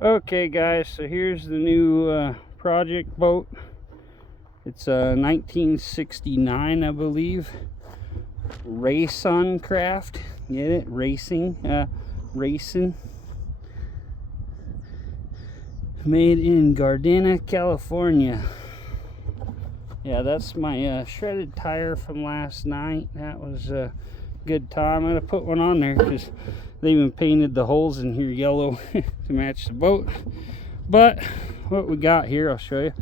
Okay guys, so here's the new project boat. It's a 1969, I believe, Racing craft. Get it? Racing. Made in Gardena, California. Yeah, that's my shredded tire from last night. That was a good time. I'm going to put one on there because they even painted the holes in here yellow to match the boat. But what we got here, I'll show you.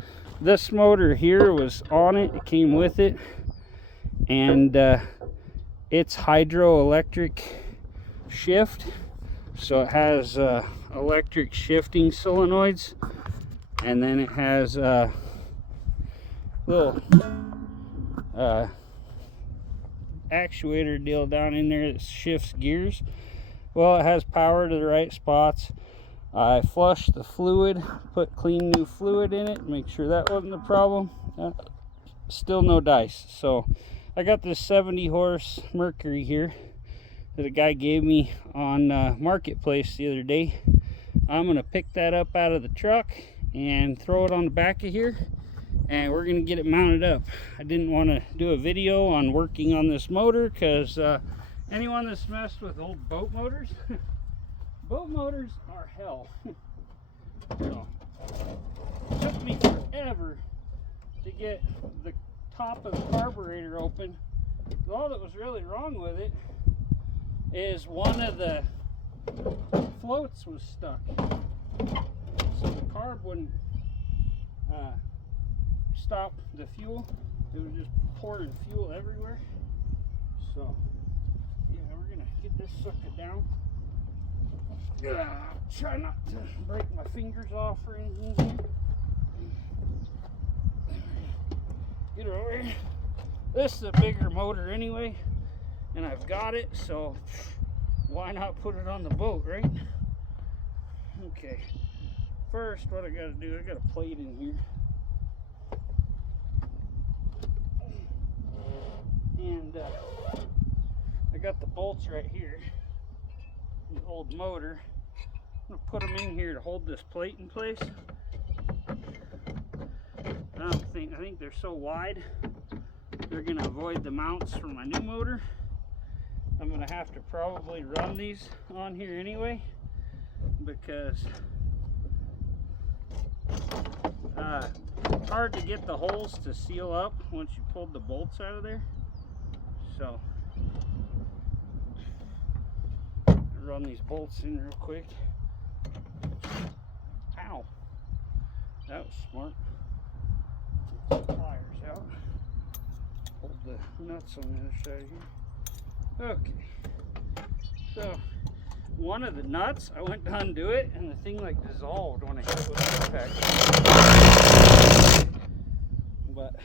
This motor here was on it. It came with it. And it's hydroelectric shift. So it has electric shifting solenoids. And then it has little actuator deal down in there that shifts gears. Well, it has power to the right spots. I flushed the fluid, put clean new fluid in it, make sure that wasn't the problem. Still no dice. So I got this 70 horse Mercury here that a guy gave me on Marketplace the other day. I'm going to pick that up out of the truck and throw it on the back of here, and we're going to get it mounted up. I didn't want to do a video on working on this motor because anyone that's messed with old boat motors, boat motors are hell. So, it took me forever to get the top of the carburetor open. All that was really wrong with it is one of the floats was stuck. So the carb wouldn't stop the fuel. It was just pouring fuel everywhere. So yeah, we're gonna get this sucker down. Try not to break my fingers off or anything here. Get her over here. This is a bigger motor anyway, and I've got it, so why not put it on the boat, right? Okay, first what I gotta do, I got a plate in here. And I got the bolts right here. The old motor. I'm gonna put them in here to hold this plate in place. I think they're so wide they're gonna avoid the mounts from my new motor. I'm gonna have to probably run these on here anyway because it's hard to get the holes to seal up once you pulled the bolts out of there. So run these bolts in real quick. Ow, that was smart. Get the pliers out. Hold the nuts on the other side here. Okay, so one of the nuts, I went to undo it and the thing like dissolved when I hit it with the impact. But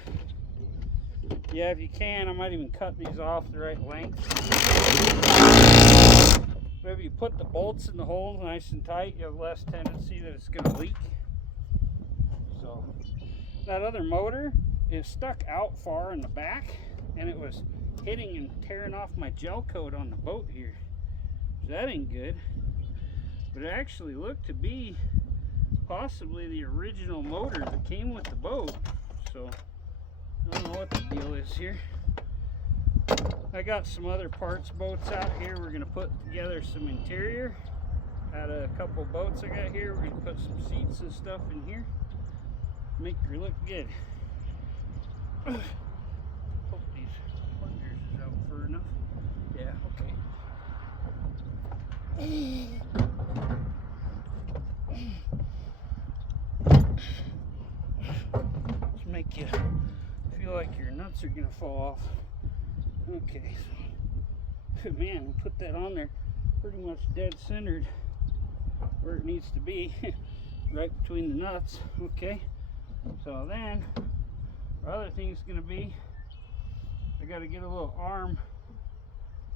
yeah, if you can, I might even cut these off the right length. Maybe you put the bolts in the hole nice and tight, you have less tendency that it's going to leak. So that other motor is stuck out far in the back, and it was hitting and tearing off my gel coat on the boat here. So that ain't good. But it actually looked to be possibly the original motor that came with the boat. So I don't know what the deal is here. I got some other parts boats out here. We're going to put together some interior out of a couple boats I got here. We're going to put some seats and stuff in here. Make her look good. Hope these plungers is out far enough. Yeah, okay. Just make you feel like your nuts are going to fall off. Okay, so man, put that on there pretty much dead centered where it needs to be, right between the nuts. Okay, so then our other thing is going to be, I got to get a little arm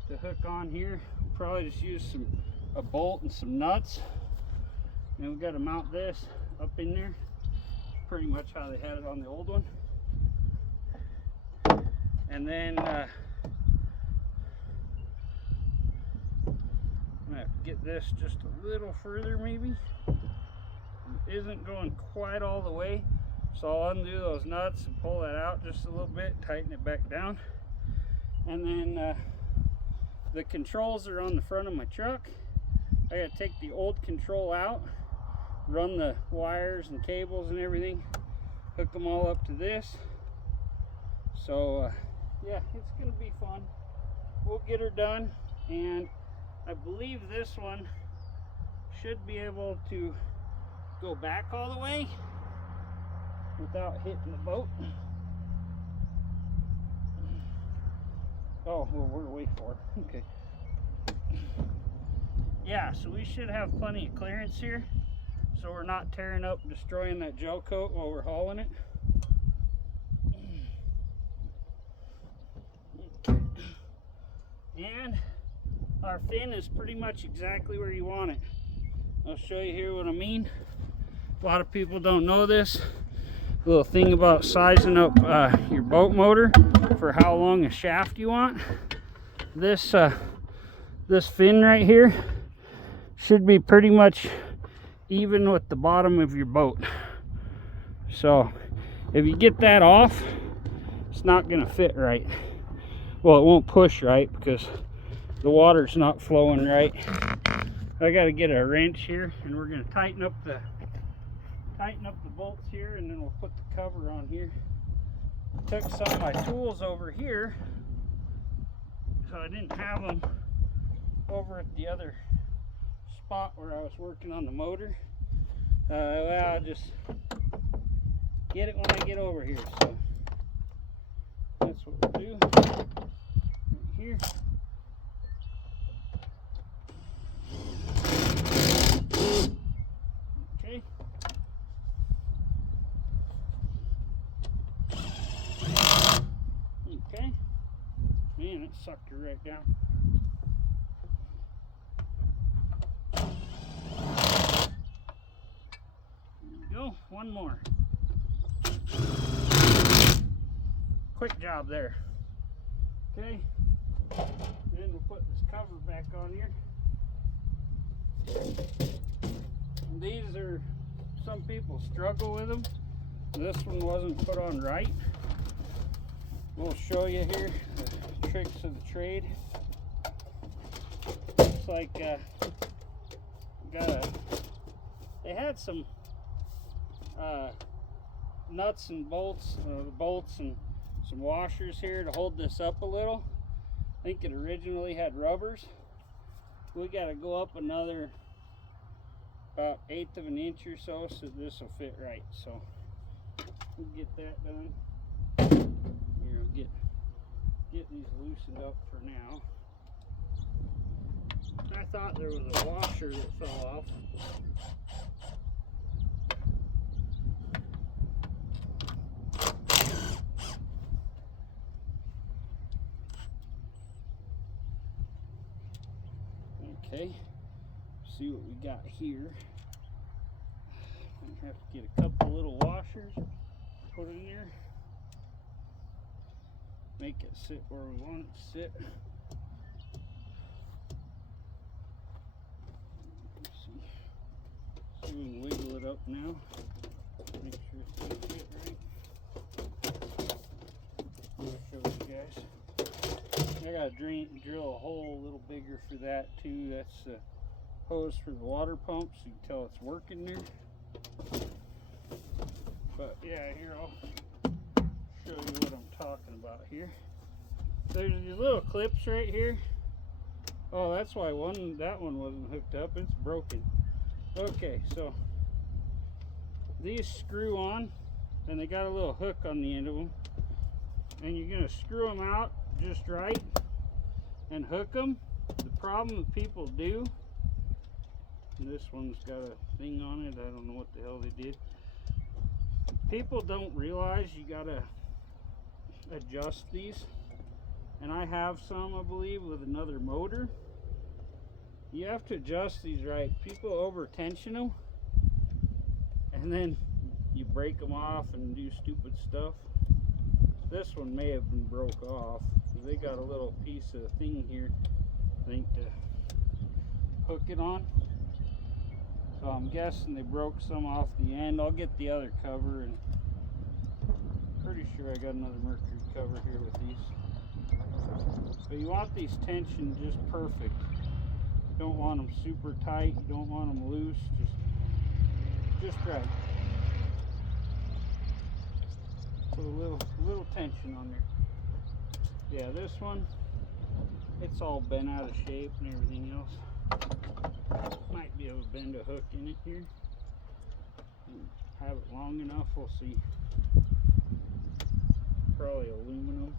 to hook on here. We'll probably just use a bolt and some nuts, and we've got to mount this up in there, pretty much how they had it on the old one. And then I'm gonna have to get this just a little further maybe. isn't going quite all the way, so I'll undo those nuts and pull that out just a little bit, tighten it back down. And then the controls are on the front of my truck. I gotta take the old control out, run the wires and cables and everything, hook them all up to this. So yeah, it's gonna be fun. We'll get her done, and I believe this one should be able to go back all the way without hitting the boat. Oh, well, we're way forward. Okay. Yeah, so we should have plenty of clearance here, so we're not tearing up and destroying that gel coat while we're hauling it. And our fin is pretty much exactly where you want it. I'll show you here what I mean. A lot of people don't know this little thing about sizing up your boat motor for how long a shaft you want. This fin right here should be pretty much even with the bottom of your boat. So if you get that off, it's not going to fit right. Well, it won't push right because the water's not flowing right. I got to get a wrench here, and we're going to tighten up the bolts here, and then we'll put the cover on here. Took some of my tools over here, so I didn't have them over at the other spot where I was working on the motor. Well, I'll just get it when I get over here. So that's what we'll do right here. Okay. Okay. Man, it sucked her right down. Go, one more. Quick job there. Okay, then we'll put this cover back on here. These are, some people struggle with them. This one wasn't put on right. We'll show you here the tricks of the trade. Looks like they had some nuts and bolts and some washers here to hold this up a little. I think it originally had rubbers. We got to go up another about 1/8 of an inch or so this will fit right. So we'll get that done. Here, I'll get these loosened up for now. I thought there was a washer that fell off. Okay, see what we got here. I have to get a couple little washers, put in there, make it sit where we want it to sit. See, we can wiggle it up now. Make sure it's going to fit right. I'll show you guys. I gotta drill a hole a little bigger for that too. That's the hose for the water pump, so you can tell it's working there. But yeah, here I'll show you what I'm talking about here. There's these little clips right here. Oh, that's why that one wasn't hooked up. It's broken. Okay, so these screw on, and they got a little hook on the end of them, and you're gonna screw them out just right and hook them. The problem that people do, and this one's got a thing on it, I don't know what the hell they did. People don't realize you gotta adjust these, and I have some, I believe, with another motor. You have to adjust these right. People over tension them, and then you break them off and do stupid stuff. This one may have been broke off. They got a little piece of thing here, I think, to hook it on. So So I'm guessing they broke some off the end. I'll get the other cover, and pretty sure I got another Mercury cover here with these. But you want these tension just perfect. You don't want them super tight, you don't want them loose, just right. Put a little tension on there. Yeah, this one, it's all bent out of shape and everything else. Might be able to bend a hook in it here and have it long enough. We'll see. Probably aluminum.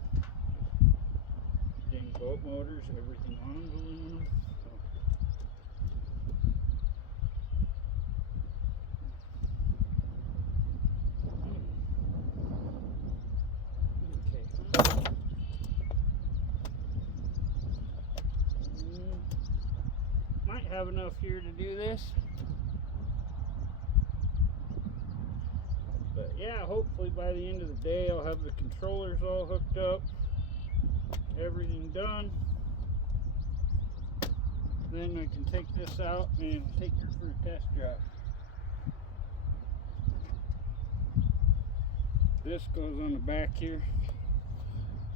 Dang boat motors, everything on them's aluminum. Might have enough here to do this, but yeah, hopefully by the end of the day I'll have the controllers all hooked up, everything done. Then I can take this out and take her for a test drive. This goes on the back here.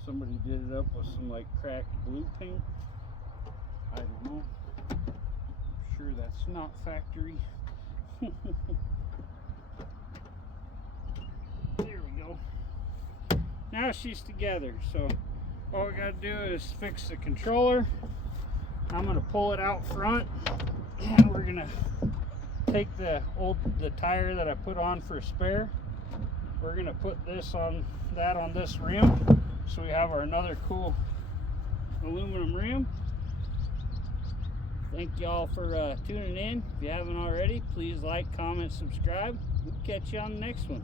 Somebody did it up with some like cracked blue paint. I don't know. I'm sure that's not factory. There we go. Now she's together. So all we gotta do is fix the controller. I'm gonna pull it out front, and we're gonna take the tire that I put on for a spare. We're gonna put this on this rim, so we have another cool aluminum rim. Thank y'all for tuning in. If you haven't already, please like, comment, subscribe. We'll catch you on the next one.